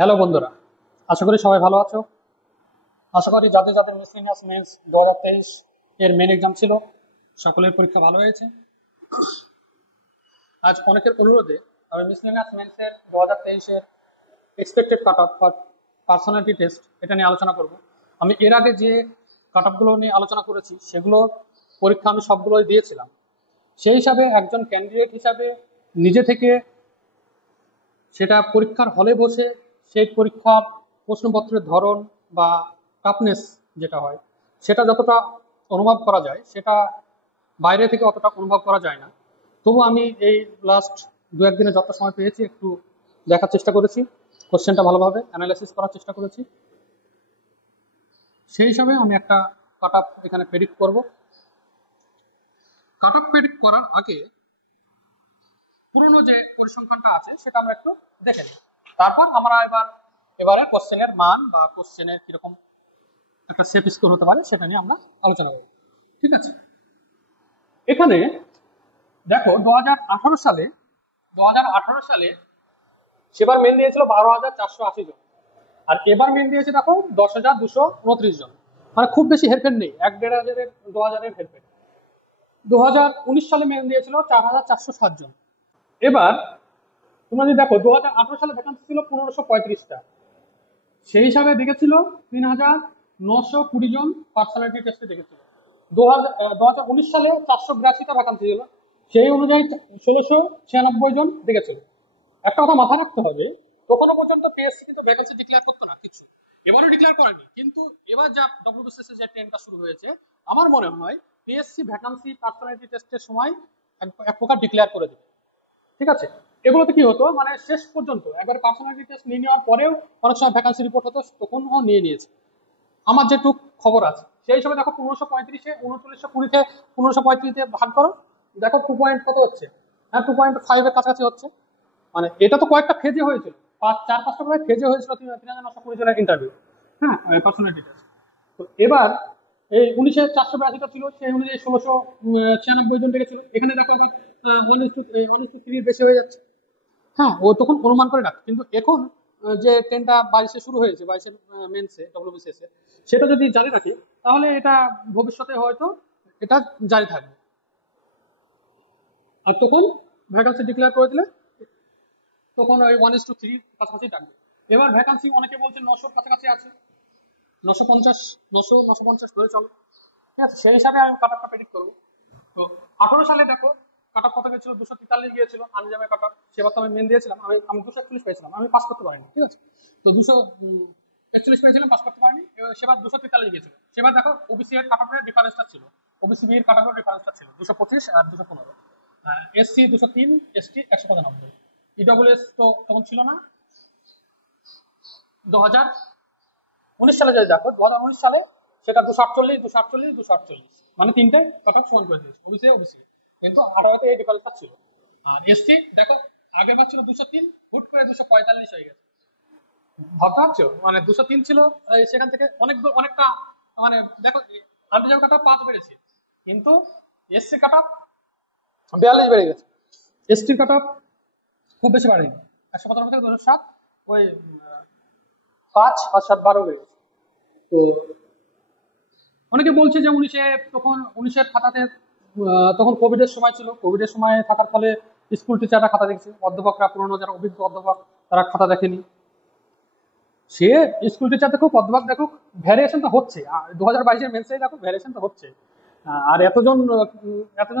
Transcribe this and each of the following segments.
Hello বন্ধুরা, আশা করি সবাই ভালো আছো। আশা করি যাদের যাদের মিসলিনিয়াস মেন্স 2023 এর মেন এক্সাম ছিল সকলের পরীক্ষা ভালো হয়েছে। আজ অনেকের অনুরোধে আমি মিসলিনিয়াস মেন্সের 2023 এর expected cut off for personality test এটা নিয়ে আলোচনা করব। আমি এর আগে যে কাট অফগুলো নিয়ে আলোচনা করেছি সেগুলোর পরীক্ষা আমি সবগুলোই দিয়েছিলাম। সেই হিসাবে একজন ক্যান্ডিডেট হিসাবে নিজে থেকে সেটা পরীক্ষার হলে বসে সেই পরীক্ষার প্রশ্নপত্রের ধরন বা টাফনেস যেটা হয় সেটা যতটা অনুভব করা যায় সেটা বাইরে থেকে অতটা অনুভব করা যায় না। তবু আমি এই লাস্ট দু একদিনে যত সময় পেয়েছি একটু দেখার চেষ্টা করেছি, কোশ্চেনটা ভালোভাবে অ্যানালাইসিস করার চেষ্টা করেছি। সেই হিসাবে আমি একটা কাট অফ এখানে প্রেডিক্ট করব। কাট অফ প্রেডিক্ট করার আগে পুরনো যে পরিসংখ্যানটা আছে সেটা আমরা একটু দেখে নিই, তারপর আমরা এবারে কোশ্চেনের মান বা কোশ্চেনের কিরকম একটা সেফ স্কোর হতে পারে সেটা নিয়ে আমরা আলোচনা করব। ঠিক আছে, এখানে দেখো 2018 সালে সেবার মেন দিয়েছিল 12,480 জন, আর এবার মেন দিয়েছে দেখো 10,229 জন। মানে খুব বেশি হেরফের নেই, 1-1.5 2,000-এর হেরফের। 2019 সালে মেন দিয়েছিল 4,460 জন। এবার তোমরা যদি দেখো 2018 সালে ভ্যাকান্সি ছিল 1535টা, সেই হিসাবে দেখেছিল 3,920 জন পার্সোনালিটি টেস্টে দেখেছিল। 2019 সালে 482টা ভ্যাকান্সি ছিল, সেই অনুযায়ী 1,696 জন দেখেছিল। একটা কথা মাথায় রাখতে হবে, তখনও পর্যন্ত পিএসসি কিন্তু ভ্যাকান্সি ডিক্লেয়ার করতো না কিছু, এবারও ডিক্লেয়ার করেনি। কিন্তু এবার যা ডব্লিউবিসিএস যে ট্রেনটা শুরু হয়েছে, আমার মনে হয় পিএসসি ভ্যাকান্সি পার্সোনালিটি টেস্টের সময় এক প্রকার ডিক্লেয়ার করে দেবে। ঠিক আছে, এগুলোতে কি হতো মানে শেষ পর্যন্ত একবার পার্সোনালিটি টেস্ট নিয়ে নেওয়ার পরেও অনেক সময় ভ্যাকান্সি রিপোর্ট হতো, তখনও নিয়ে নিয়েছে আমার যেটুক খবর আছে। সেই হিসাবে দেখো 1535-এ 3920-তে 1535-তে ভাগ করো, দেখো 2 পয়েন্ট কত হচ্ছে, হ্যাঁ 2.5 এর কাছাকাছি হচ্ছে। মানে এটা তো কয়েকটা ফেজে হয়েছিল, 4-5টা করে ফেজে হয়েছিল 3,920 জনের ইন্টারভিউ, হ্যাঁ পার্সোনালিটি টেস্ট। তো এবার এই 19,482টা ছিল, সেই অনুযায়ী 1,696 জন ডেকেছিল। এখানে দেখো আবার 1:3 বেশি হয়ে যাচ্ছে। হ্যাঁ, ও তখন অনুমান করে রাখ, কিন্তু এখন যে ট্রেনটা 22-এ শুরু হয়েছে, 22-এর মেন্সে ডব্লিউবিসিএস এ, সেটা যদি জারি রাখি তাহলে এটা ভবিষ্যতে হয়তো এটা জারি থাকবে। আর তখন ভ্যাকান্সি ডিক্লেয়ার করে দিলে তখন ওই 1:3 কাছাকাছি থাকবে। এবার ভ্যাকান্সি অনেকে বলছে 900-র কাছাকাছি আছে, 950, 950 ধরে চলো। ঠিক আছে, সেই হিসাবে আমি কাট অফটা প্রেডিক্ট করবো। তো 18 সালে দেখো কাট অফ কত গেছিল, 243 গিয়েছিল আনজামে কাট অফ। সেবার তো আমি মেন দিয়েছিলাম, আমি 241 পেয়েছিলাম, আমি পাস করতে পারিনি। ঠিক আছে, তো 241 পেয়েছিলাম, পাস করতে পারিনি। সেবার 243 গিয়েছিল। সেবার দেখো ওবিসি এর কাট অফের ডিফারেন্সটা ছিল, ওবিসি বি এর কাট অফের ডিফারেন্সটা ছিল 225 আর 215, এসসি 203, এসটি 195। ইডব্লিউএস তো তখন ছিল না। 2019 সালে যদি দেখো 2019 সালে সেটা 248, 248, 248, মানে তিনটে কাট অফ সমান করে দিয়েছে, ওবিসি ওবিসি। কিন্তু 18তে এই ডিফারেন্সটা ছিল। আর এসসি দেখো আগের বার ছিল 203, হুট করে 245 হয়ে গেছে। ভাবতে পারছো, মানে 203 ছিল, সেখান থেকে অনেকটা, মানে দেখো আনরিজার্ভ কাট অফ 5 বেড়েছে, কিন্তু এসসি কাট অফ 42 বেড়ে গেছে। এসটির কাট অফ খুব বেশি বাড়েনি, 195 থেকে 207, ওই 5 আর 7 12 বেড়ে গেছে। তো অনেকে বলছে যে 19-এর খাতাতে তখন কোভিডের সময় ছিল, কোভিডের সময় থাকার ফলে স্কুল টিচাররা খাতা দেখছে, অধ্যাপকরা পুরনো যারা অভিজ্ঞ অধ্যাপক তারা খাতা দেখেনি। সে স্কুল টিচার দেখুক অধ্যাপক দেখুক, ভ্যারিয়েশন তো হচ্ছে। 2022-এর মেন্সে দেখো ভ্যারিয়েশন তো হচ্ছে। আর এতজন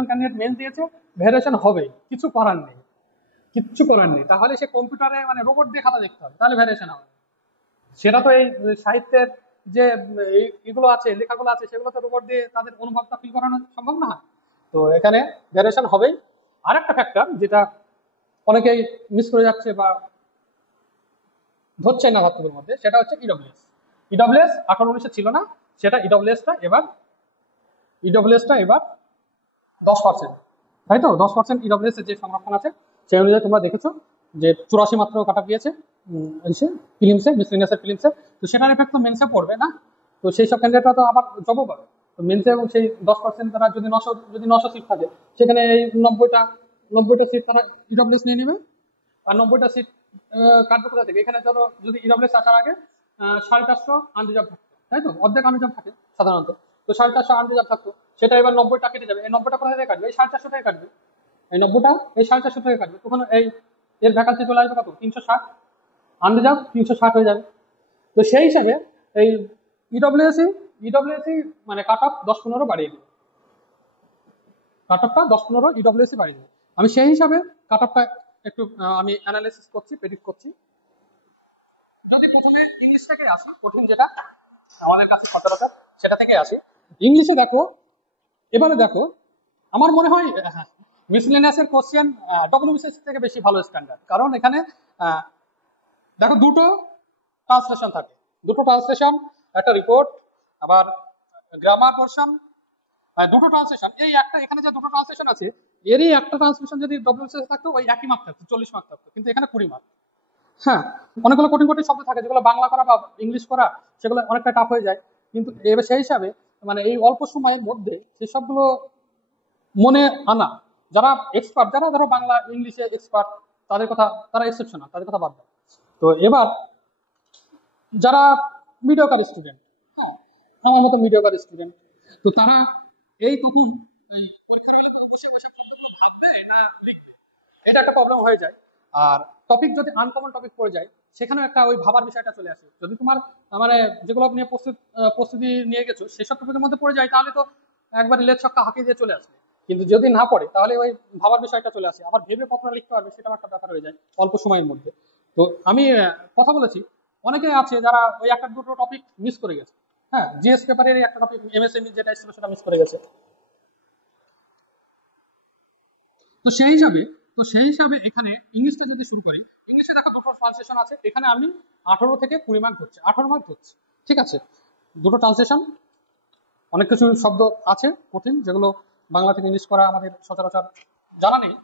ক্যান্ডিডেট মেন্স দিয়েছে, ভ্যারিয়েশন হবে, কিছু করার নেই, কিচ্ছু করার নেই। তাহলে সে কম্পিউটারে মানে রোবট দিয়ে খাতা দেখতে হবে, তাহলে ভ্যারিয়েশন হবে। সেটা তো এই সাহিত্যের যে এগুলো আছে, লেখাগুলো আছে, সেগুলো তো রোবট দিয়ে তাদের অনুভবটা ফিল করানো সম্ভব না। তো এখানে ভ্যারিয়েশন হবেই। আর একটা ফ্যাক্টর যেটা অনেকেই মিস করে যাচ্ছে বা ধরছে না ভাবতের মধ্যে, সেটা হচ্ছে ইডব্লিউএস। ইডব্লিউএস 18-19 ছিল না, সেটা ইডব্লিউএসটা এবার 10%, তাই তো 10% ইডব্লিউএস এর যে সংরক্ষণ আছে সেই অনুযায়ী তোমরা দেখেছো যে 84 মাত্র কাটা গিয়েছে ফিল্মসে, মিসলিনিয়াসের ফিল্মসে। তো সেটার এফেক্ট তো মেন্সে পড়বে না, তো সেই সব ক্যান্ডিডেটরা তো আবার জবও পাবে। তো মেন্সে এবং সেই 10% তারা যদি 900 সিট থাকে, সেখানে এই 90টা সিট তারা ইডব্লিউএস নিয়ে নেবে, আর 90টা সিট কাটবে কোথা থেকে? এখানে ধরো যদি ইডব্লিউএস আসার আগে 450 আনরিজার্ভ থাকতো, তাই তো? অর্ধেক আনরিজার্ভ থাকে সাধারণত। তো 450 আনরিজার্ভ থাকতো, সেটা এবার 90টা কেটে যাবে। এই 90টা কোথা থেকে কাটবে? এই 450 থেকে কাটবে। এই 90টা এই 450 থেকে কাটবে, তখন এই এর ভ্যাকান্সি চলে আসবে কত? 360। আনরিজার্ভ 360 হয়ে যাবে। তো সেই হিসাবে এই ইডব্লিউএসি ইডব্লিউএসি মানে কাট অফ 10-15 বাড়িয়ে দেবে। কাট অফটা 10-15 ইডব্লিউএসি বাড়িয়ে দেবে। আমি সেই হিসাবে কাট অফটা একটু আমি অ্যানালাইসিস করছি, প্রেডিক্ট করছি। যদি প্রথমে ইংলিশ থেকে আসি, কঠিন যেটা আমাদের কাছে সচরাচর, সেটা থেকে আসি। ইংলিশে দেখো, এবারে দেখো, আমার মনে হয় মিসলেনিয়াসের কোশ্চেন ডব্লিউবিসিএস থেকে বেশি ভালো স্ট্যান্ডার্ড, কারণ এখানে দেখো দুটো ট্রান্সলেশন থাকে, দুটো ট্রান্সলেশন, একটা রিপোর্ট, আবার গ্রামার পোর্শন, দুটো ট্রান্সলেশন। এই একটা এখানে যে দুটো ট্রান্সলেশন আছে, এরই একটা ট্রান্সলেশন যদি ডব্লিউবিসিএস থাকতো ওই একই মার্ক থাকতো, 40 মার্ক থাকতো, কিন্তু এখানে 20 মার্ক। হ্যাঁ, অনেকগুলো কঠিন কঠিন শব্দ থাকে যেগুলো বাংলা করা বা ইংলিশ করা সেগুলো অনেকটা টাফ হয়ে যায়, কিন্তু এবার সেই হিসাবে মানে এই অল্প সময়ের মধ্যে সেই সবগুলো মনে আনা, যারা এক্সপার্ট, যারা ধরো বাংলা ইংলিশে এক্সপার্ট, তাদের কথা, তারা এক্সেপশনাল, তাদের কথা বাদ দাও। তো এবার যারা মিডিওকার স্টুডেন্ট, হ্যাঁ আমার মতো মিডিওকার স্টুডেন্ট, তো তারা এই তখন এই পরীক্ষার হলে বসে বসে ভাববে না লিখবে, এটা একটা প্রবলেম হয়ে যায়। আর টপিক যদি আনকমন টপিক পড়ে যায়, সেখানেও একটা ওই ভাবার বিষয়টা চলে আসে। যদি তোমার মানে যেগুলো নিয়ে প্রস্তুতি নিয়ে গেছো সেসব টপিকের মধ্যে পড়ে যায়, তাহলে তো একবার লেজ ছক্কা হাঁকিয়ে দিয়ে চলে আসবে। কিন্তু যদি না পড়ে, তাহলে ওই ভাবার বিষয়টা চলে আসে, আবার ভেবে কতটা লিখতে পারবে সেটাও একটা ব্যাপার হয়ে যায় অল্প সময়ের মধ্যে। তো আমি কথা বলেছি, অনেকে আছে যারা ওই একটা দুটো টপিক মিস করে গেছে। হ্যাঁ, জিএস পেপারের একটা টপিক এমএসএমই যেটা ছিল সেটা মিস করে গেছে। তো সেই হিসাবে তো সেই হিসাবে এখানে ইংলিশটা যদি শুরু করি, ইংলিশে দেখো দুটো ট্রান্সলেশন আছে, এখানে আমি 18 থেকে 20 মার্ক ধরছি, 18 মার্ক ধরছি, ঠিক আছে? দুটো ট্রান্সলেশন, অনেক কিছু শব্দ আছে কঠিন যেগুলো বাংলা থেকে ইংলিশ করা আমাদের সচরাচর জানা নেই।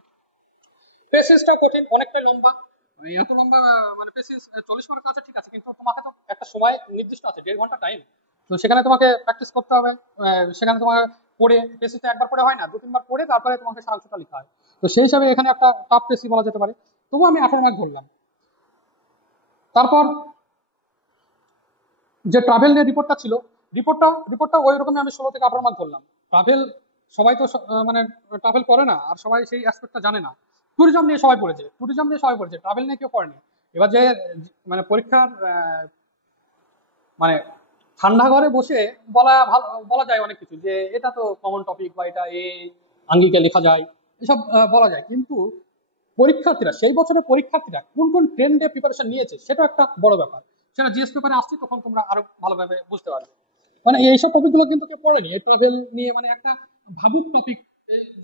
পেসেজটা কঠিন, অনেকটাই লম্বা, এত লম্বা মানে পেসেজ 40 মার্ক আছে, ঠিক আছে, কিন্তু তোমাকে তো একটা সময় নির্দিষ্ট আছে, 1.5 ঘন্টা টাইম। তো সেখানে তোমাকে প্র্যাকটিস করতে হবে, সেখানে তোমাকে পড়ে, পেসিসটা একবার পড়ে হয় না, 2-3 বার পড়ে তারপরে তোমাকে সারাংশটা লিখা হয়। তো সেই হিসাবে এখানে একটা টাফ পেসি বলা যেতে পারে, তবু আমি 18 মার্ক ধরলাম। তারপর যে ট্রাভেল নিয়ে রিপোর্টটা ছিল, রিপোর্টটা ওই রকমই আমি 16 থেকে 18 মার্ক ধরলাম। ট্রাভেল সবাই তো মানে ট্রাভেল করে না, আর সবাই সেই অ্যাসপেক্টটা জানে না। ট্যুরিজম নিয়ে সবাই পড়েছে, ট্রাভেল নিয়ে কেউ পড়েনি। এবার যে মানে পরীক্ষার মানে ঠান্ডা ঘরে বসে বলা যায় অনেক কিছু, যে এটা তো কমন টপিক বা এটা এই আঙ্গিকে লেখা যায়, এসব বলা যায়, কিন্তু পরীক্ষার্থীরা, সেই বছরের পরীক্ষার্থীরা কোন কোন ট্রেন্ডে প্রিপারেশন নিয়েছে সেটা একটা বড় ব্যাপার। সেটা জিএস পেপারে আসছে, তখন তোমরা আরো ভালোভাবে বুঝতে পারবে। মানে এইসব টপিকগুলো কিন্তু কেউ পড়েনি, এই ট্রাভেল নিয়ে মানে একটা ভাবুক টপিক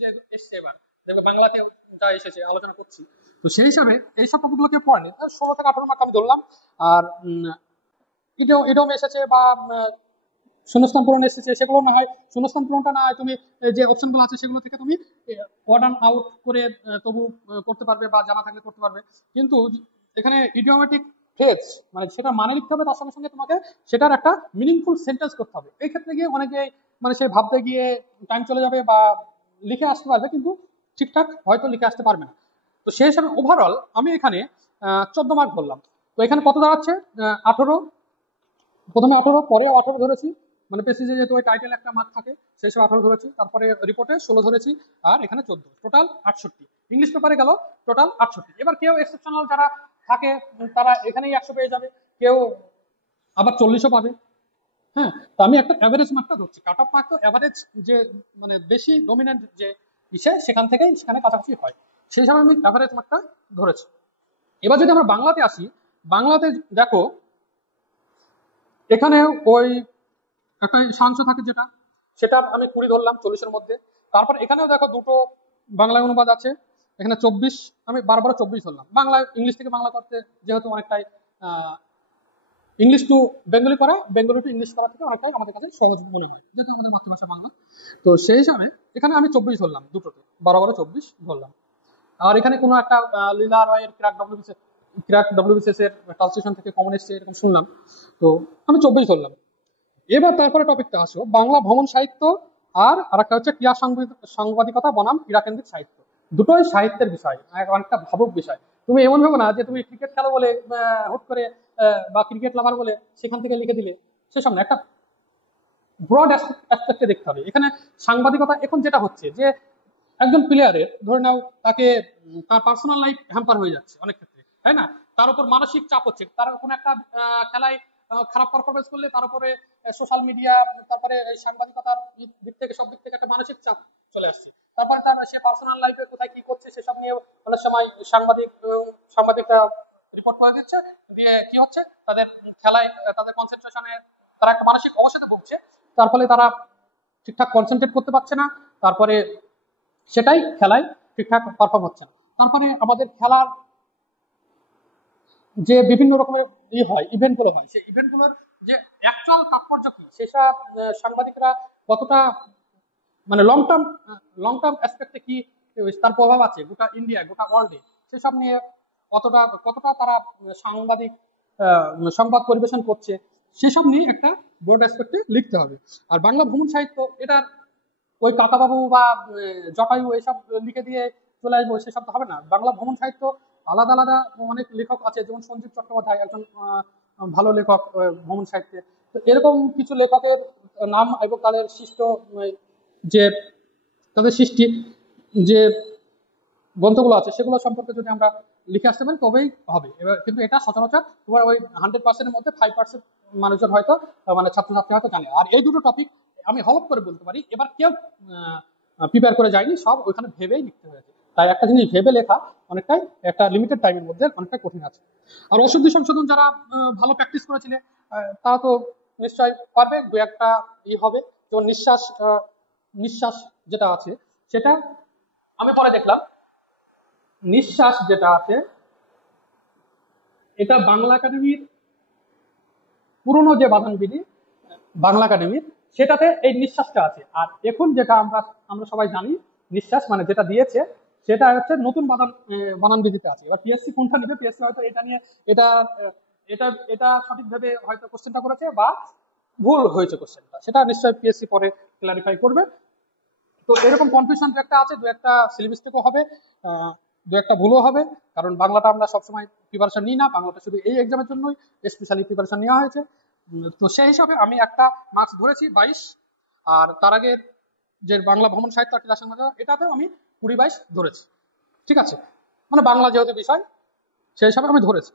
যে এসছে, এবার দেখবে বাংলাতে যা এসেছে আলোচনা করছি। তো সেই হিসাবে এইসব টপিকগুলো কেউ পড়েনি, 16 থেকে 18 মার্ক আমি ধরলাম। আর এটাও এসেছে বা শূন্যস্থান পূরণ এসেছে, সেগুলো না হয় শূন্যস্থান পূরণটা না হয় তুমি যে অপশনগুলো আছে সেগুলো থেকে তুমি ওয়ার্ড আউট করে তবু করতে পারবে, বা জানা থাকলে করতে পারবে। কিন্তু এখানে ইডিওমেটিক ফ্রেজ মানে সেটা মানে লিখতে হবে, তার সঙ্গে সঙ্গে তোমাকে সেটার একটা মিনিংফুল সেন্টেন্স করতে হবে। এই ক্ষেত্রে গিয়ে অনেকে মানে সে ভাবতে গিয়ে টাইম চলে যাবে, বা লিখে আসতে পারবে কিন্তু ঠিকঠাক হয়তো লিখে আসতে পারবে না। তো সেই হিসাবে ওভারঅল আমি এখানে 14 মার্ক ধরলাম। তো এখানে কত দাঁড়াচ্ছে? 18, প্রথমে 18, পরে 18 ধরেছি, মানে পেসিজে যেহেতু ওই টাইটেল একটা মার্ক থাকে সেই হিসেবে 18 ধরেছি, তারপরে রিপোর্টে 16 ধরেছি, আর এখানে 14, টোটাল 68। ইংলিশ পেপারে গেল টোটাল 68। এবার কেউ এক্সেপশনাল যারা থাকে তারা এখানেই 100 পেয়ে যাবে, কেউ আবার 40ও পাবে। হ্যাঁ, তো আমি একটা অ্যাভারেজ মার্কটা ধরছি, কাট অফ মার্ক তো অ্যাভারেজ যে মানে বেশি ডমিনেন্ট যে সেখান থেকেই সেখানে কাছাকাছি হয়, সেই হিসাবে আমি অ্যাভারেজ মার্কটা ধরেছি। এবার যদি আমরা বাংলাতে আসি, বাংলাতে দেখো এখানে ওই একটা সাংস থাকে যেটা, সেটার আমি 20 ধরলাম 40-এর মধ্যে। তারপর এখানেও দেখো দুটো বাংলায় অনুবাদ আছে, এখানে 24, আমি বারবার 24 ধরলাম। বাংলা ইংলিশ থেকে বাংলা করতে যেহেতু অনেকটাই ইংলিশ টু বেঙ্গলি করা, বেঙ্গলি টু ইংলিশ করা থেকে অনেকটাই আমাদের কাছে সহজ মনে হয়, যেহেতু আমাদের মাতৃভাষা বাংলা। তো সেই হিসাবে এখানে আমি 24 ধরলাম, দুটোতে 12-12 24 ধরলাম। আর এখানে কোনো একটা লীলা রয়ের ক্র্যাক ডব্লিউবিসিএস এর ট্রান্সলেশন থেকে কমন এসছে এরকম শুনলাম, তো আমি 24 ধরলাম। এবার তারপরে টপিকটা আসো বাংলা ভ্রমণ সাহিত্য, আর আরেকটা হচ্ছে ক্রীড়া সাংবাদিকতা বনাম ক্রীড়া কেন্দ্রিক সাহিত্য। দুটোই সাহিত্যের বিষয়, অনেকটা ভাবুক বিষয়। তুমি এমন ভাবো না যে তুমি ক্রিকেট খেলো বলে হুট করে বা ক্রিকেট লাভার বলে সেখান থেকে লিখে দিলে, সেসব না। একটা ব্রড অ্যাসপেক্টে দেখতে হবে। এখানে সাংবাদিকতা এখন যেটা হচ্ছে যে একজন প্লেয়ারের ধরে নাও তাকে তার পার্সোনাল লাইফ হ্যাম্পার হয়ে যাচ্ছে অনেক ক্ষেত্রে, তাই না? তার উপর মানসিক চাপ হচ্ছে, তার কোনো একটা খেলায় খারাপ পারফরমেন্স করলে তার উপরে সোশ্যাল মিডিয়া, তারপরে এই সাংবাদিকতার দিক থেকে সব দিক থেকে একটা মানসিক চাপ চলে আসছে। তারপরে তার সে পার্সোনাল লাইফে কোথায় কি করছে সেসব নিয়ে অনেক সময় সাংবাদিকরা রিপোর্ট করে দিচ্ছে, দিয়ে কি হচ্ছে তাদের খেলায় তাদের কনসেন্ট্রেশনে তারা একটা মানসিক অবসাদে ভুগছে, তার ফলে তারা ঠিকঠাক কনসেন্ট্রেট করতে পারছে না, তারপরে সেটাই খেলায় ঠিকঠাক পারফর্ম হচ্ছে না। তারপরে আমাদের খেলার যে বিভিন্ন রকমের হয় ইভেন্ট গুলো হয়, সেই ইভেন্ট গুলোর যে অ্যাকচুয়াল তাৎপর্য কি সেসব সাংবাদিকরা কতটা মানে লং টার্ম অ্যাসপেক্টে কি তার প্রভাব আছে গোটা ইন্ডিয়া গোটা ওয়ার্ল্ডে, সেসব নিয়ে কতটা তারা সাংবাদিক সংবাদ পরিবেশন করছে, সেসব নিয়ে একটা ব্রড অ্যাসপেক্টে লিখতে হবে। আর বাংলা ভ্রমণ সাহিত্য এটার ওই কাকাবাবু বা জটায়ু এসব লিখে দিয়ে চলে আসবো সেসব তো হবে না। বাংলা ভ্রমণ সাহিত্য আলাদা আলাদা অনেক লেখক আছে, যেমন সঞ্জীব চট্টোপাধ্যায় একজন ভালো লেখক ভ্রমণ সাহিত্যে। তো এরকম কিছু লেখকের নাম এবং তাদের যে তাদের সৃষ্টি যে গ্রন্থগুলো আছে সেগুলো সম্পর্কে যদি আমরা লিখে আসতে পারি তবেই হবে। এবার কিন্তু এটা সচরাচর তোমার ওই 100%-এর মধ্যে 5% মানুষজন হয়তো মানে ছাত্রছাত্রী হয়তো জানে। আর এই দুটো টপিক আমি হলপ করে বলতে পারি এবার কেউ প্রিপেয়ার করে যায়নি, সব ওইখানে ভেবেই লিখতে হয়েছে। তাই একটা জিনিস ভেবে লেখা অনেকটাই একটা লিমিটেড টাইমের মধ্যে অনেকটাই কঠিন আছে। আর অশুদ্ধি সংশোধন যারা ভালো প্র্যাকটিস করেছিলে তারা তো নিশ্চয়ই পারবে। দু একটা হবে, যেমন নিঃশ্বাস যেটা আছে সেটা আমি পরে দেখলাম, নিঃশ্বাস যেটা আছে এটা বাংলা একাডেমির পুরনো যে বাঁধানবিধি বাংলা একাডেমির, সেটাতে এই নিঃশ্বাসটা আছে। আর এখন যেটা আমরা আমরা সবাই জানি নিঃশ্বাস মানে যেটা দিয়েছে সেটা হচ্ছে নতুন বানানবিধিতে আছে। এবার পিএসসি কোনটা নেবে, পিএসসি হয়তো এটা নিয়ে এটা এটা এটা সঠিকভাবে হয়তো কোশ্চেনটা করেছে বা ভুল হয়েছে কোশ্চেনটা, সেটা নিশ্চয়ই পিএসসি পরে ক্লারিফাই করবে। তো এরকম কনফিউশন দু একটা আছে, দু একটা সিলেবাসটিকও হবে, দু একটা ভুলও হবে, কারণ বাংলাটা আমরা সবসময় প্রিপারেশন নিই না, বাংলাটা শুধু এই এক্সামের জন্যই স্পেশালি প্রিপারেশন নেওয়া হয়েছে। তো সেই হিসাবে আমি একটা মার্কস ধরেছি 22, আর তার আগের যে বাংলা ভ্রমণ সাহিত্য এটাতেও আমি 20-22 ধরেছি। ঠিক আছে, মানে বাংলা যেহেতু বিষয় সেই হিসাবে আমি ধরেছি।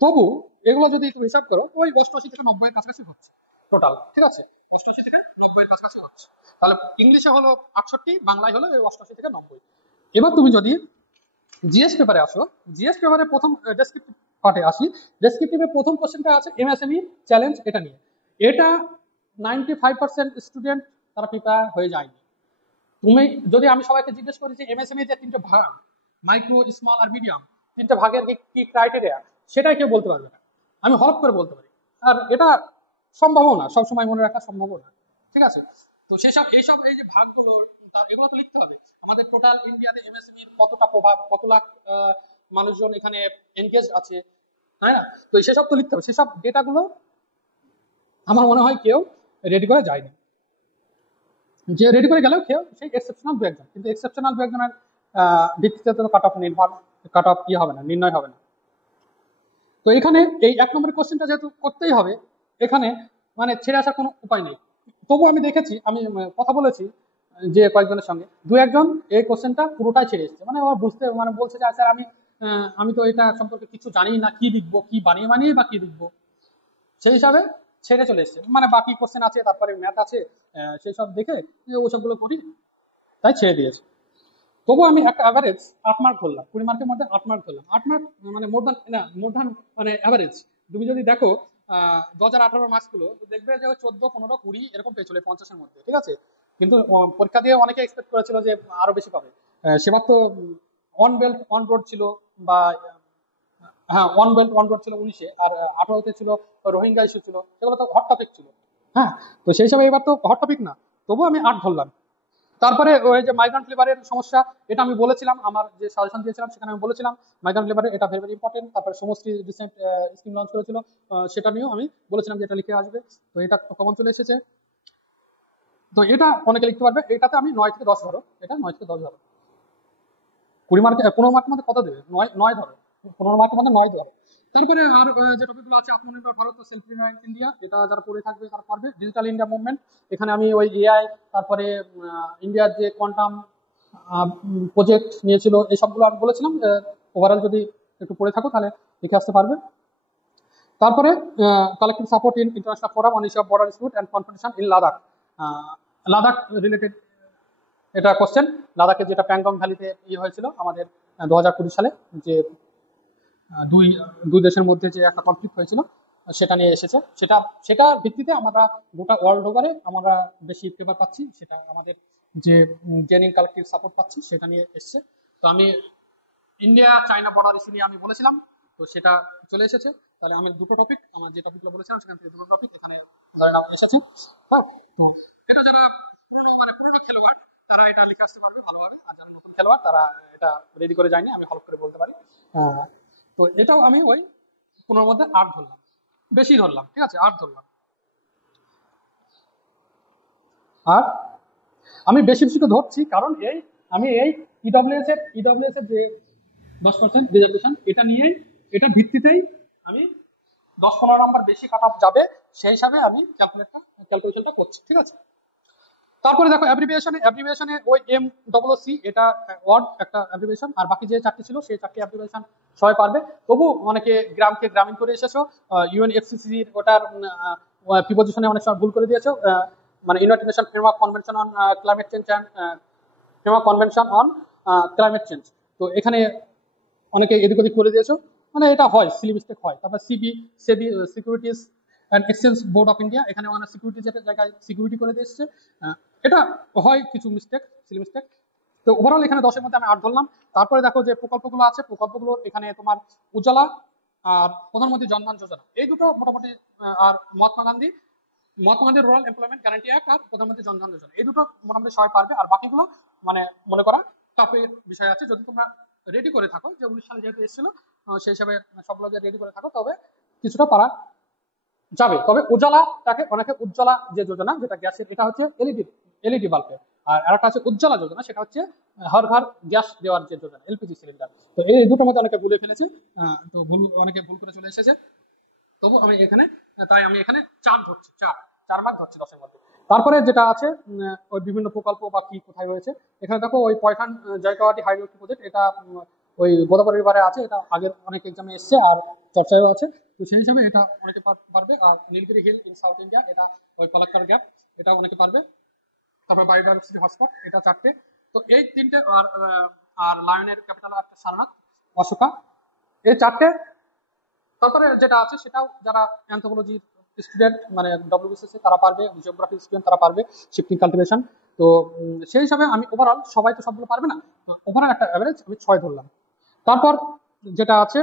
তবু এগুলো যদি তুমি হিসাব করো ওই 88 থেকে 90 এর কাছাকাছি হচ্ছে টোটাল। ঠিক আছে, 88 থেকে 90 এর কাছাকাছি হচ্ছে। তাহলে ইংলিশে হলো 68, বাংলায় হলো 88 থেকে 90। এবার তুমি যদি জিএস পেপারে আসো, জিএস পেপারে প্রথম ডেসক্রিপটিভ পার্টে আসি, ডেসক্রিপটিভে প্রথম কোশ্চেনটা আছে এমএসএমই চ্যালেঞ্জ এটা নিয়ে। এটা 95% স্টুডেন্ট তারা প্রিপেয়ার হয়ে যায়নি। তুমি যদি আমি সবাইকে জিজ্ঞেস করি যে এমএসএমই যে তিনটে ভাগ মাইক্রো স্মল আর মিডিয়াম, তিনটে ভাগের কি ক্রাইটেরিয়া, সেটাই কেউ বলতে পারবে না, আমি হলপ করে বলতে পারি। আর এটা সম্ভবও না, সবসময় মনে রাখা সম্ভবও না। ঠিক আছে, তো সেসব এইসব এই যে ভাগগুলো এগুলো তো লিখতে হবে। আমাদের টোটাল ইন্ডিয়াতে এমএসএমই কতটা প্রভাব, কত লাখ মানুষজন এখানে এনগেজ আছে, তাই না? তো সেসব তো লিখতে হবে। সেসব ডেটাগুলো আমার মনে হয় কেউ রেডি করে যায়নি। যে রেডি করে গেলেও কেউ সেই এক্সেপশনাল দু একজন, কিন্তু এক্সেপশনাল দু একজনের ভিত্তিতে তো কাট অফ হবে না, নির্ণয় হবে না। তো এখানে এই 1 নম্বরের কোশ্চেনটা যেহেতু করতেই হবে, এখানে মানে ছেড়ে আসার কোনো উপায় নেই। তবু আমি দেখেছি, আমি কথা বলেছি যে কয়েকজনের সঙ্গে, দু একজন এই কোশ্চেনটা পুরোটাই ছেড়ে এসেছে, মানে ও বুঝতে মানে বলছে যে স্যার আমি তো এটা সম্পর্কে কিছু জানি না, কি লিখবো, কি বানিয়ে বা কি লিখবো, সেই হিসাবে ছেড়ে চলে এসছে। মানে বাকি কোশ্চেন আছে, তারপরে ম্যাথ আছে, সেই সব দেখে যে ওসবগুলো করি তাই ছেড়ে দিয়েছে। তবু আমি একটা অ্যাভারেজ 8 মার্ক ধরলাম, 20 মার্কের মধ্যে 8 মার্ক ধরলাম। 8 মার্ক মানে মোর দ্যান মানে অ্যাভারেজ। তুমি যদি দেখো 2018 মার্কস গুলো দেখবে যে 14, 15, 20 এরকম পেয়েছিল 50-এর মধ্যে। ঠিক আছে, কিন্তু পরীক্ষা দিয়ে অনেকে এক্সপেক্ট করেছিল যে আরো বেশি পাবে। সেবার তো অন বেল্ট অন রোড ছিল, বা হ্যাঁ অন বেল্ট অন রোড ছিল 19-এ, আর 18-তে ছিল রোহিঙ্গা ইস্যু ছিল, সেগুলো তো হট টপিক ছিল। হ্যাঁ, তো সেই হিসাবে এবার তো হট টপিক না, তবু আমি 8 ধরলাম। তারপরে ওই যে মাইগ্রেন্ট লেবারের সমস্যা, এটা আমি বলেছিলাম, আমার যে সাজেশন দিয়েছিলাম সেখানে আমি বলেছিলাম মাইগ্রেন্ট লেবারের এটা ভেরি ভেরি ইম্পর্টেন্ট। তারপরে সমষ্টি রিসেন্ট স্কিম লঞ্চ করেছিল, সেটা নিয়েও আমি বলেছিলাম যে এটা লিখে আসবে। তো এটা কমন চলে এসেছে, তো এটা অনেকে লিখতে পারবে। এটাতে আমি 9 থেকে 10 ধরো, এটা 9 থেকে 10 ধরো। 20 মার্কে 15 মার্কের মধ্যে কত দেবে? 9 ধরো, 15 মার্কের মধ্যে 9 দেওয়া হবে। তারপরে আর যে টপিকগুলো আছে, আত্মনির্ভর ভারত, সেলফ রিলায়েন্ট ইন্ডিয়া, এটা যারা পড়ে থাকবে তারা পারবে। ডিজিটাল ইন্ডিয়া মুভমেন্ট, এখানে আমি ওই এআই, তারপরে ইন্ডিয়ার যে কোয়ান্টাম প্রজেক্ট নিয়েছিল, এই সবগুলো আমি বলেছিলাম। ওভারঅল যদি একটু পড়ে থাকো তাহলে লিখে আসতে পারবে। তারপরে collective support in international forum on issue of border dispute and confederation in Ladakh. Ladakh related এটা কোশ্চেন। লাদাখে যেটা প্যাংগং ভ্যালিতে হয়েছিল আমাদের 2020 সালে, যে দুই দুই দেশের মধ্যে যে একটা কনফ্লিক্ট হয়েছিল, সেটা নিয়ে এসেছে। সেটার ভিত্তিতে আমরা গোটা ওয়ার্ল্ড ওভারে আমরা বেশি ফেভার পাচ্ছি, সেটা আমাদের যে জেনুইন কালেক্টিভ সাপোর্ট পাচ্ছি সেটা নিয়ে এসেছে। তো আমি ইন্ডিয়া চায়না বর্ডার ইস্যু নিয়ে আমি বলেছিলাম, তো সেটা চলে এসেছে। তাহলে আমি দুটো টপিক, আমার যে টপিকগুলো বলেছিলাম সেখান থেকে দুটো টপিক এখানে ধরে নাও এসেছে। হ্যাঁ, তো এটা যারা পুরনো খেলোয়াড় তারা এটা লিখে আসতে পারবে ভালোভাবে, আর যারা নতুন খেলোয়াড় তারা এটা রেডি করে যায়নি, আমি হলফ করে বলতে পারি। তো এটাও আমি ওই 15 মধ্যে 8 ধরলাম, বেশি ধরলাম, ঠিক আছে, 8 ধরলাম। আর আমি বেশি বেশি করে ধরছি কারণ আমি এই ইডব্লিউএস এর যে 10% রিজার্ভেশন, এটা নিয়েই, এটার ভিত্তিতেই আমি 10-15 নাম্বার বেশি কাট অফ যাবে, সেই হিসাবে আমি ক্যালকুলেশনটা করছি, ঠিক আছে। তারপরে দেখো অ্যাব্রিভিয়েশনে ওই MCC, এটা ওয়ার্ড একটা অ্যাব্রিভিয়েশন, আর বাকি যে 4টি ছিল সেই 4টি অ্যাব্রিভিয়েশন সবাই পারবে। তবু অনেকে গ্রামকে গ্রামীণ করে এসেছো। UNFCCC ওটার প্রিপোজিশনে অনেক সময় ভুল করে দিয়েছো, মানে United nation framework convention on climate change and framework convention on climate change. তো এখানে অনেকে এদিক ওদিক করে দিয়েছো, মানে এটা হয়, সিলি মিস্টেক হয়। তারপর SEBI securities and exchange board of India, এখানে অনেক সিকিউরিটিজ এর জায়গায় সিকিউরিটি করে দিয়েছে। এটা হয় কিছু মিস্টেক, সিলি মিস্টেক। তো ওভারঅল এখানে 10-এর মধ্যে আমি 8 ধরলাম। তারপরে দেখো যে প্রকল্পগুলো আছে, প্রকল্পগুলো এখানে তোমার উজ্জ্বলা আর প্রধানমন্ত্রী জনধন যোজনা, এই দুটো মোটামুটি, আর Mahatma Gandhi rural employment guarantee act আর প্রধানমন্ত্রী জনধন যোজনা, এই দুটো মোটামুটি সবাই পারবে। আর বাকিগুলো মানে মনে করা টাফের বিষয় আছে, যদি তোমরা রেডি করে থাকো, যে 19 সালে যেহেতু এসেছিল সেই হিসাবে সবগুলো যে রেডি করে থাকো, তবে কিছুটা পারা যাবে। তবে উজ্জ্বলাটাকে অনেকে উজ্জ্বলা যে যোজনা, যেটা গ্যাসের, এটা হচ্ছে এলইডি বাল্বের। আর আরেকটা আছে উজ্জ্বলা যোজনা, সেটা হচ্ছে হর ঘর গ্যাস দেওয়ার যে যোজনা, এলপিজি সিলিন্ডার। তো এই দুটোর মধ্যে অনেকে ভুলে ফেলেছে, তো অনেকে ভুল করে চলে এসেছে। তবু আমি এখানে 4 ধরছি, 4 মার্ক ধরছি 10-এর মধ্যে। তারপরে যেটা আছে ওই বিভিন্ন প্রকল্প বা কি কোথায় হয়েছে, এখানে দেখো ওই পয়খান জয়কাওয়াটি হাইওয়ে প্রজেক্ট, এটা ওই গোদাবরী রিভারে আছে, এটা আগের অনেক এক্সামে এসছে আর চর্চায়ও আছে। তো সেই হিসাবে এটা অনেকে পারবে। আর Nilgiri hill in south India, এটা ওই পলাক্কার গ্যাপ, এটা অনেকে পারবে। তারপর বায়োডাইভার্সিটি হটস্পট, এটা 4টে। তো এই 3টে, আর লায়নের ক্যাপিটাল একটা সারনাথ, অশোকা, এই 4টে। তারপরে যেটা আছে সেটাও যারা অ্যানথ্রোপোলজির স্টুডেন্ট, মানে ডব্লিউবিসিএস তারা পারবে, জিওগ্রাফি স্টুডেন্ট তারা পারবে, শিফটিং কাল্টিভেশন। তো সেই হিসাবে আমি ওভারঅল, সবাই তো সবগুলো পারবে না, ওভারঅল একটা অ্যাভারেজ আমি 6 ধরলাম। তারপর যেটা আছে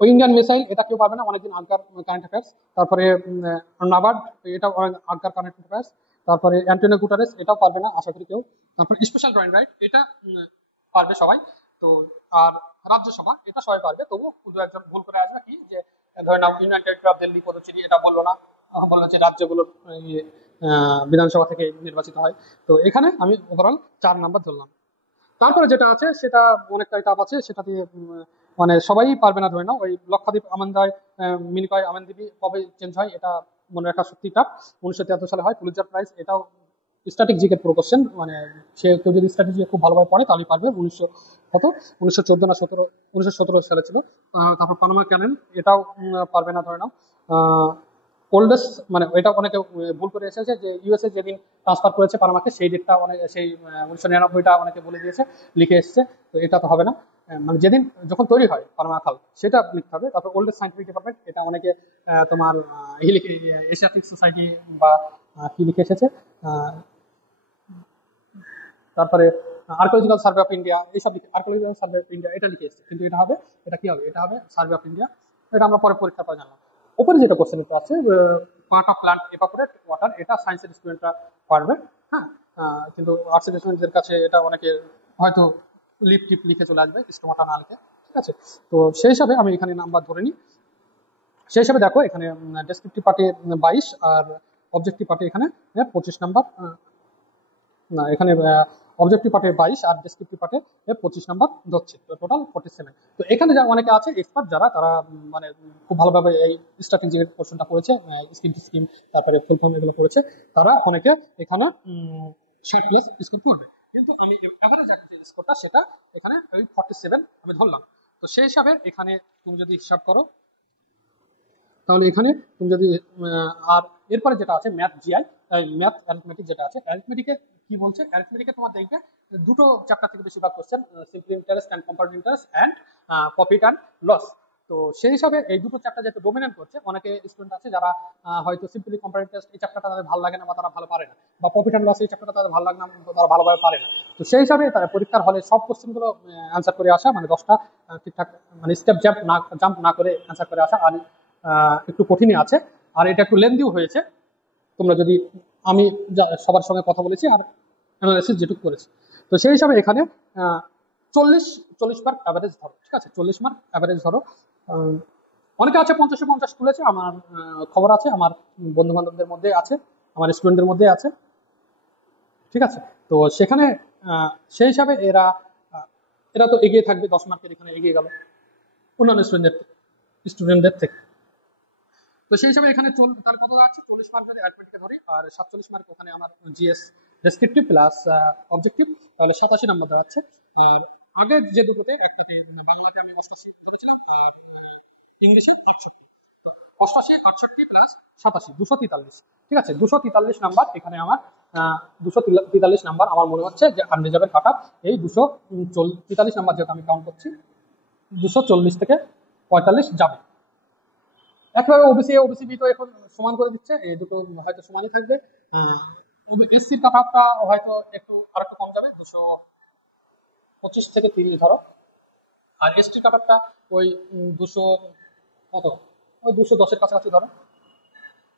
ওই ইন্ডিয়ান মিসাইল, এটা কেউ পারবে না, অনেকদিন আগকার কারেন্ট অ্যাফেয়ার্স। তারপরে নাবার্ড, এটা আগকার কারেন্ট অ্যাফেয়ার্স। তারপরে অ্যান্টোনিও গুটারেস, এটাও পারবে না আশা করি কেউ। তারপর স্পেশাল ড্রয়িং রাইট, এটা পারবে সবাই। তো আর রাজ্যসভা, এটা সবাই পারবে। তবু শুধু একজন ভুল করে আসবে, কি যে ধরে নাও ইউনিয়ন টেরিটরি অফ দিল্লি পদচিরি, এটা বললো না, বললো যে রাজ্যগুলোর বিধানসভা থেকে নির্বাচিত হয়। তো এখানে আমি ওভারঅল 4 নাম্বার ধরলাম। তারপরে যেটা আছে সেটা অনেকটাই টাফ আছে, সেটা দিয়ে মানে সবাই পারবে না ধরে নাও। ওই লক্ষাদ্বীপ আমেন্দায় মিনিকয় আমেনদ্বীপী কবে চেঞ্জ হয়, এটা মনে রাখা সত্যি টাফ। 1973 সালে হয় পুলিৎজার প্রাইজ, এটাও স্ট্যাটিক জিকের পুরো কোশ্চেন, মানে কেউ যদি স্ট্র্যাটেজি খুব ভালোভাবে পড়ে তাহলেই পারবে। 1914 না 1917 সালে ছিল। তারপর পানামা ক্যানেল, এটাও পারবে না ধরে নাও। ওল্ডেস্ট, মানে এটা অনেকে ভুল করে এসেছে, যে ইউএসএ যেদিন ট্রান্সফার করেছে পানামাকে সেই ডেটটা সেই 1999টা অনেকে বলে দিয়েছে, লিখে এসছে। তো এটা তো হবে না, মানে যেদিন যখন তৈরি হয় পানামা খাল সেটা লিখতে হবে। তারপর ওল্ডেস্ট সাইন্টিফিক ডিপার্টমেন্ট, এটা অনেকে তোমার এশিয়াটিক সোসাইটি বা কি লিখে এসেছে। তারপরে আর্কোলজিক্যাল সার্ভে অফ ইন্ডিয়া, এইসব আর্কোলজিক্যাল সার্ভে অফ ইন্ডিয়া এটা লিখে এসছে, কিন্তু এটা হবে, এটা কি হবে, এটা হবে সার্ভে অফ ইন্ডিয়া। এটা আমরা পরে পরীক্ষা পরে জানলাম। উপরে যেটা কোশ্চেন আছে, part of plant evaporate water, এটা সায়েন্সের স্টুডেন্টরা পারবে। হ্যাঁ, কিন্তু আর্টসের স্টুডেন্টদের কাছে এটা অনেকে হয়তো টিপ লিখে চলে আসবে, স্টোমাটা না লিখে, ঠিক আছে। তো সেই হিসাবে আমি এখানে নাম্বার ধরে নিই। সেই হিসাবে দেখো এখানে ডেসক্রিপটিভ পার্টে 22 আর অবজেক্টিভ পার্টে এখানে 25 নাম্বার, না এখানে অবজেক্টিভ পার্টে 22 আর ডেসক্রিপটিভ পার্টে 25 নাম্বার ধরছে, তো টোটাল 47। তো এখানে যা অনেকে আছে এক্সপার্ট যারা, তারা মানে খুব ভালোভাবে এই স্ট্র্যাটেজিক পোর্শনটা পড়েছে, স্কিম টু স্কিম, তারপরে ফুল ফর্ম এগুলো পড়েছে, তারা অনেকে এখানে 60+ স্কোর করবে। কিন্তু আমি এভারেজ যে স্কোরটা সেটা এখানে ওই 47 আমি ধরলাম। তো সেই হিসাবে এখানে তুমি যদি হিসাব করো, তাহলে এখানে তুমি যদি আর এরপরে যেটা আছে ম্যাথ জিআই, ম্যাথ অ্যারিথমেটিক যেটা আছে, অ্যারিথমেটিকে কি বলছে, অ্যারিথমেটিকে তোমার দেখবে দুটো চ্যাপ্টার থেকে বেশিরভাগ question, simple interest and compound interest and profit and loss. তো সেই হিসাবে এই দুটো চ্যাপ্টার যেহেতু ডোমিনেন্ট করছে, অনেকে স্টুডেন্ট আছে যারা হয়তো সিম্পলি কম্পাউন্ড ইন্টারেস্ট এই চ্যাপ্টারটা তাদের ভালো লাগে না বা তারা ভালো পারে না, বা প্রফিট অ্যান্ড লস এই চ্যাপ্টারটা তাদের ভালো লাগে না, তারা ভালোভাবে পারে না। তো সেই হিসাবে তারা পরীক্ষার হলে সব কোশ্চেনগুলো অ্যান্সার করে আসা, মানে 10টা ঠিকঠাক মানে স্টেপ জাম্প না করে অ্যান্সার করে আসা, আর একটু কঠিনই আছে, আর এটা একটু লেন্দিও হয়েছে। তোমরা যদি আমি সবার সঙ্গে কথা বলেছি আর অ্যানালাইসিস যেটুকু করেছি, তো সেই হিসাবে এখানে 40 মার্ক অ্যাভারেজ ধরো, ঠিক আছে, 40 মার্ক অ্যাভারেজ ধরো। অনেকে আছে 50-50 তুলেছে, আমার খবর আছে, আমার বন্ধু বান্ধবদের মধ্যে আছে, আমার স্টুডেন্টদের মধ্যে আছে, ঠিক আছে। তো সেখানে সেই হিসাবে এরা এরা তো এগিয়ে থাকবে, 10 মার্কের এখানে এগিয়ে গেল অন্যান্য স্টুডেন্টদের থেকে। তো সেই হিসাবে এখানে তার কত আছে, 40 মার্ক যদি অ্যাডমিটকে ধরি, আর 47 মার্ক ওখানে আমার জিএস ডেসক্রিপটিভ প্লাস অবজেক্টিভ, তাহলে 87 নাম্বার দাঁড়াচ্ছে। আর আগের যে দুটোতে, একটাতে বাংলাতে আমি 88 ধরেছিলাম, আর ইংলিশে 88, 68 প্লাস 87 243, ঠিক আছে, 243 নাম্বার এখানে আমার 243 নাম্বার আমার মনে হচ্ছে যে আনরিজার্ভের কাট অফ এই 243 নাম্বার, যেহেতু আমি কাউন্ট করছি 240 থেকে 45 যাবে। একইভাবে ওবিসি বি তো এখন সমান করে দিচ্ছে, এই দুটো হয়তো সমানই থাকবে। এসসির কাট অফটা হয়তো আরেকটু কম যাবে, 225 থেকে 30 ধরো, আর এসটির কাট অফটা ওই 200 কত, ওই 210-এর কাছাকাছি ধরো,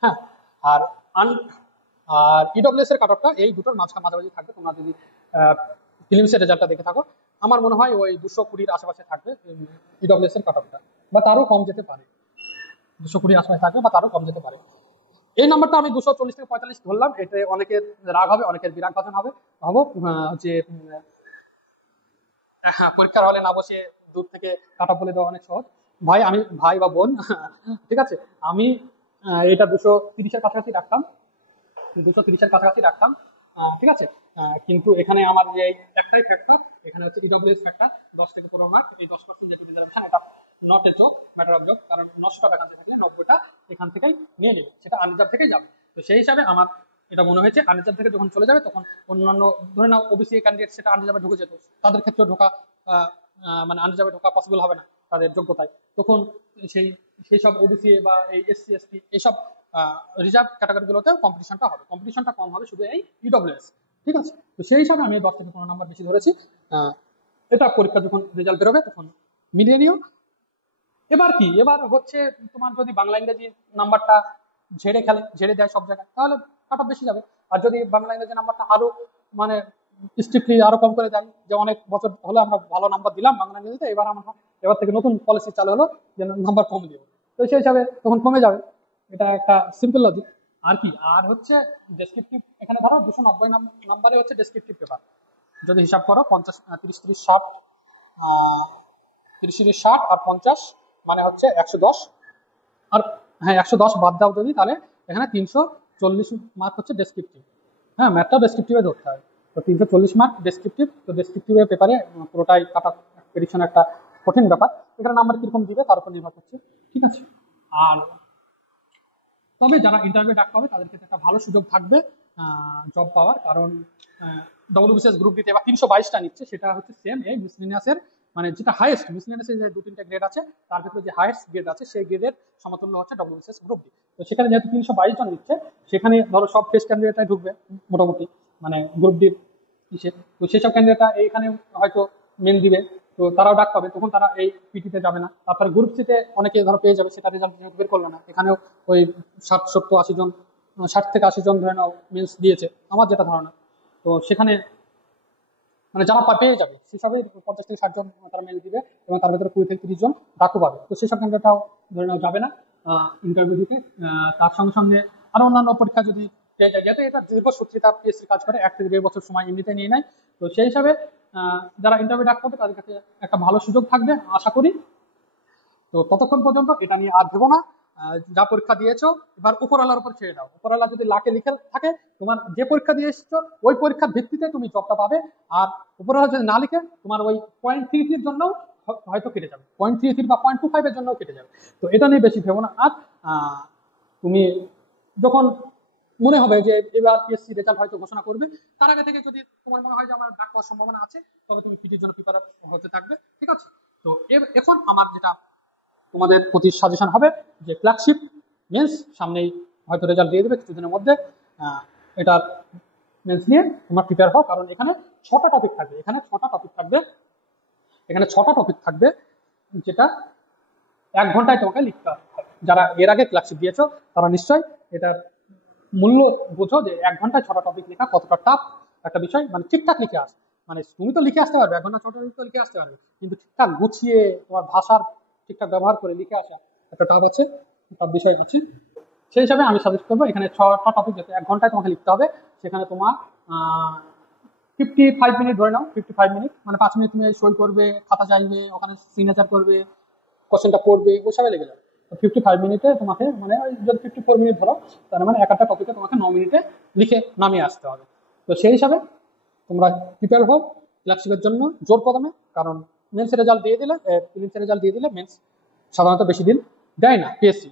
হ্যাঁ। আর আর ইডব্লিউএস এর কাট অফটা এই দুটোর মাঝামাঝি থাকবে। তোমরা যদি প্রিলিমসের রেজাল্টটা দেখে থাকো, আমার মনে হয় ওই 220-এর আশেপাশে থাকবে ইডব্লিউএস এর কাট অফটা, বা তারও কম যেতে পারে, 220 আশপাশে থাকবে বা তারও কম যেতে পারে। এই নাম্বারটা আমি 240 থেকে 45 ধরলাম, এতে অনেকের রাগ হবে, অনেকের বিরাগ ভাজন হবে, ভাবো যে হ্যাঁ পরীক্ষার হলে না বসে দূর থেকে কাটা বলে দেওয়া অনেক সহজ। ভাই বা বোন, ঠিক আছে, আমি এটা 230-এর কাছাকাছি রাখতাম, 230-এর কাছাকাছি রাখতাম, ঠিক আছে। কিন্তু এখানে আমার যে একটাই ফ্যাক্টর, এখানে হচ্ছে ইডব্লিউএস ফ্যাক্টর 10 থেকে 15 মার্ক, এই 10% যেটুকু রিজার্ভেশন, এটা not a job, matter of job, কারণ 900টা ভ্যাকান্সি থাকলে 90টা এখান থেকেই নিয়ে নেবে, সেটা আনরিজার্ভ থেকেই যাবে। তো সেই হিসাবে আমার এটা মনে হয়েছে আনরিজার্ভ থেকে যখন চলে যাবে, তখন অন্যান্য ধরে নাও ওবিসি ক্যান্ডিডেট সেটা আনরিজার্ভে ঢুকে যেত, তাদের ক্ষেত্রে ঢোকা মানে আনরিজার্ভে ঢোকা পসিবল হবে না তাদের যোগ্যতায়, তখন সেই সেই সব ওবিসি বা এই এসসি এসটি এইসব রিজার্ভ ক্যাটাগরিগুলোতে কম্পিটিশনটা হবে, কম্পিটিশনটা কম হবে শুধু এই ইডব্লিউএস, ঠিক আছে। তো সেই হিসাবে আমি 10 থেকে 15 নাম্বার বেশি ধরেছি। এটা পরীক্ষা যখন রেজাল্ট বেরোবে তখন মিলিয়ে নিও। এবার হচ্ছে তোমার যদি বাংলা ইংরেজি নাম্বারটা ঝেড়ে দেয় সব জায়গায়, তাহলে কাট অফ বেশি যাবে। আর যদি বাংলা ইংরেজি নাম্বারটা আরো মানে স্ট্রিক্টলি আরো কম করে দেয়, যে অনেক বছর হলে আমরা ভালো নাম্বার দিলাম বাংলা ইংরেজিতে, এবার থেকে নতুন পলিসি চালু হলো যে নাম্বার কম দিব, তো সেই হিসাবে তখন কমে যাবে। এটা একটা সিম্পল লজিক। আর কি, আর হচ্ছে ডেসক্রিপটিভ, এখানে ধরো 290 নাম্বারে হচ্ছে ডেসক্রিপটিভ পেপার, যদি হিসাব করো 50 30 শর্ট 30-60 আর 50 মানে হচ্ছে 110, আর হ্যাঁ 110 বাদ দাও যদি, তাহলে এখানে 340 মার্ক হচ্ছে ডেসক্রিপটিভ, হ্যাঁ ম্যাথটা ডেসক্রিপটিভে ধরতে হয়। তো 340 মার্ক ডেসক্রিপটিভ, তো ডেসক্রিপটিভের পেপারে পুরোটাই কাটা প্রেডিকশন একটা কঠিন ব্যাপার, এখানে নাম্বার কিরকম দিবে তার উপর নির্ভর করছে, ঠিক আছে। আর তবে যারা ইন্টারভিউ ডাকতে হবে তাদের ক্ষেত্রে একটা ভালো সুযোগ থাকবে জব পাওয়ার, কারণ ডব্লিউবিসিএস গ্রুপ ডিতে এবার 322টা নিচ্ছে, সেটা হচ্ছে সেম এই মিসলিনিয়াসের, মানে যেটা হাইয়েস্ট মিসলিনিয়াসের যে 2-3টা গ্রেড আছে তার ক্ষেত্রে যে হাইয়েস্ট গ্রেড আছে সেই গ্রেডের সমতুল্য হচ্ছে ডব্লিউবিসিএস গ্রুপ ডি। তো সেখানে যেহেতু 322 জন নিচ্ছে, সেখানে ধরো সব ফ্রেশ ক্যান্ডিডেটরাই ঢুকবে মোটামুটি, মানে গ্রুপ ডির ইসে, তো সেসব ক্যান্ডিডেটরা এইখানে হয়তো মেন দিবে, তো তারাও ডাক পাবে, তখন তারা এই পিটিতে যাবে না। তারপরে গ্রুপ সিতে অনেকে ধরো পেয়ে যাবে, সেটা রেজাল্ট বের করলো না, এখানেও ওই 60-70-80 জন, 60 থেকে 80 জন ধরে নাও মেন্স দিয়েছে আমার যেটা ধারণা, তো সেখানে মানে যারা পেয়ে যাবে সেসবই 50 থেকে 60 জন তারা মেল দিবে, এবং তার ভেতরে 20 থেকে 30 জন ডাকু পাবে, তো সেসব ক্যান্ডিডেটটাও ধরে নাও যাবে না ইন্টারভিউ দিতে। তার সঙ্গে সঙ্গে আরো অন্যান্য পরীক্ষা যদি পেয়ে যায়, যেহেতু এটা দীর্ঘসূত্রিতা পিএসসি কাজ করে 1 থেকে 2 বছর সময় এমনিতে নিয়ে নেয়। তো সেই হিসাবে যারা ইন্টারভিউ ডাকতে হবে তাদের কাছে একটা ভালো সুযোগ থাকবে আশা করি। তো ততক্ষণ পর্যন্ত এটা নিয়ে আর ভেবো না, যা পরীক্ষা দিয়েছো এবার উপরওয়ালার উপর ছেড়ে দাও। উপরওয়ালা যদি লাখে লিখে থাকে, তোমার যে পরীক্ষা দিয়ে এসেছো ওই পরীক্ষার ভিত্তিতে তুমি জবটা পাবে। আর উপরওয়ালা যদি না লিখে, তোমার ওই 0.33 জন্য হয়তো কেটে যাবে, 0.33 বা 0.25 জন্য কেটে যাবে। তো এটা নিয়ে বেশি ভেবো না। আর তুমি যখন মনে হবে যে এবার পিএসসি রেজাল্ট হয়তো ঘোষণা করবে, তার আগে থেকে যদি তোমার মনে হয় যে আমার ডাক পাওয়ার সম্ভাবনা আছে, তবে তুমি পিটির জন্য প্রিপারেট হতে থাকবে, ঠিক আছে? তো এখন আমার যেটা তোমাদের প্রতি সাজেশন হবে যে ফ্ল্যাগশিপ মেন্স সামনেই হয়তো রেজাল্ট দিয়ে দেবে কিছুদিনের মধ্যে, এটা মেন্স নিয়ে তোমার প্রিপেয়ার হও। কারণ এখানে 6টা টপিক থাকবে, এখানে 6টা টপিক থাকবে যেটা 1 ঘন্টায় তোমাকে লিখতে হবে। যারা এর আগে ফ্ল্যাগশিপ দিয়েছো তারা নিশ্চয়ই এটার মূল্য বোঝো যে 1 ঘন্টায় 6টা টপিক লেখা কতটা টাফ একটা বিষয়। মানে ঠিকঠাক লিখে আস, মানে তুমি তো লিখে আসতে পারবে, 1 ঘন্টা 6টা টপিক তো লিখে আসতে পারবে, কিন্তু ঠিকঠাক গুছিয়ে তোমার ভাষার ঠিকঠাক ব্যবহার করে লিখে আসা একটা টাফ আছে, টাফ বিষয় আছে। সেই হিসাবে আমি সাজেস্ট করবো এখানে 6টা টপিক যাতে 1 ঘন্টায় তোমাকে লিখতে হবে, সেখানে তোমার 55 মিনিট ধরে নাও, 55 মিনিট মানে 5 মিনিট তুমি সই করবে, খাতা চাইবে, ওখানে সিগনেচার করবে, কোশ্চেনটা পড়বে, ওসবে লেগে যাবে। 55 মিনিটে তোমাকে, মানে যদি 54 মিনিট ধরো, তার মানে একটা টপিকে তোমাকে 9 মিনিটে লিখে নামিয়ে আসতে হবে। তো সেই হিসাবে তোমরা প্রিপেয়ার হও ফ্ল্যাগশিপের জন্য জোর কদমে। কারণ মেন্সের রেজাল্ট দিয়ে দিলে, প্রিলিমসের রেজাল্ট দিয়ে দিলে মেন্স সাধারণত বেশি দিন দেয় না পিএসসি।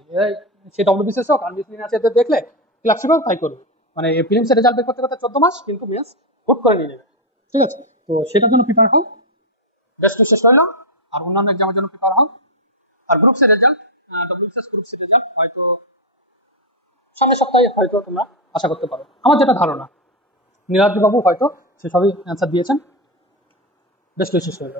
সে ডব্লিউবিসিএস হোক, আর্মি আছে, দেখলে ফ্ল্যাগশিপেও তাই করবে, মানে প্রিলিমসের রেজাল্ট বের করতে করতে 14 মাস, কিন্তু মেন্স হুট করে নিয়ে নেবে, ঠিক আছে? তো সেটার জন্য প্রিপেয়ার হও, বেস্ট শেষ রইল। আর অন্যান্য এক্সামের জন্য প্রিপেয়ার হও। আর গ্রুপসের রেজাল্ট, ডব্লিউবিসিএস গ্রুপসের রেজাল্ট হয়তো সামনের সপ্তাহে হয়তো তোমরা আশা করতে পারো, আমার যেটা ধারণা। নীলাদ্রি বাবু হয়তো সেসবই অ্যান্সার দিয়েছেন। বেস্ট শেষ রইল।